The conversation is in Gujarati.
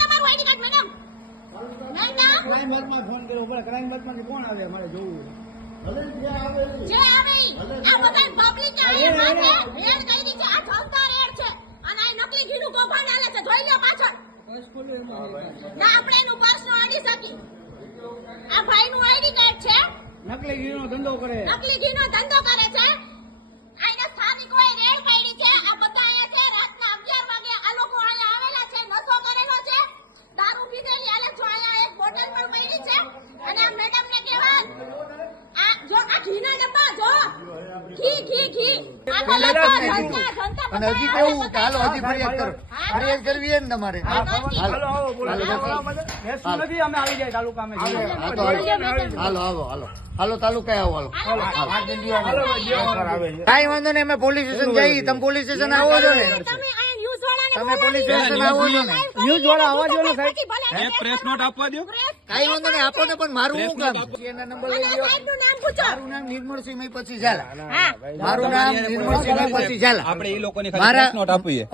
તમારું આઈડી કાર્ડ મેડમ. ક્રાઇમ બાતમાં ફોન કર્યો પડે. ક્રાઇમ બાતમાં કોણ આવે મારે જોવું? જે આવે ઈ. આ બધા પબ્લિક આ માટે રેડ કરી દી છે. આ ઠલતા રેડ છે અને આ નકલી ઘીનું કૌભાંડ હાલે છે. જોઈ લો પાછળ. ના આપણે એનું પર્સનો આડી શકી. આ ભાઈનું આઈડી કાર્ડ છે. નકલી ઘીનો ધંધો કરે. નકલી ઘીનો ધંધો કરે છે. આના સ્થાનિકોએ રેડ પાડી છે. આ બધા અહીંયા છે. રાતના 11 વાગે આ લોકો અહીંયા આવેલા છે. નશો કરેલો છે. દારૂ પીધેલી હાલે જો અહીંયા એક બોટલ પણ પડી છે અને આ મેડમ ને કહેવા આ જો આ ઘીના ડબ્બા જો ઘી આ કલર અને હજી કેવું કે હાલો હજી ફરિયાદ કરો. ફરિયાદ કરવી છે ને તમારે? નથી અમે આવી જાય તાલુકામાં. હા તો હાલો હાલો તાલુકા આવો હાલો. કઈ વાંધો નહીં, અમે પોલીસ સ્ટેશન જઈએ. તમે પોલીસ સ્ટેશન આવો છો ને? તમે આ ન્યૂઝ વાળાને તમે પોલીસ સ્ટેશન આવો છો ને? ન્યૂઝ વાળા આવવા દો ને સાહેબ. પ્રેસ નોટ આપવા દો. કઈ વાંધો નહીં, આપો ને. પણ મારું શું કામ? એના નંબર લઈ લો. સાહેબનું નામ પૂછો. મારું નામ નિર્મળસિંહ પછી ઝાલા. હા મારું નામ નિર્મળસિંહ પછી ઝાલા. આપણે એ લોકોની ખાલી પ્રેસ નોટ આપીએ.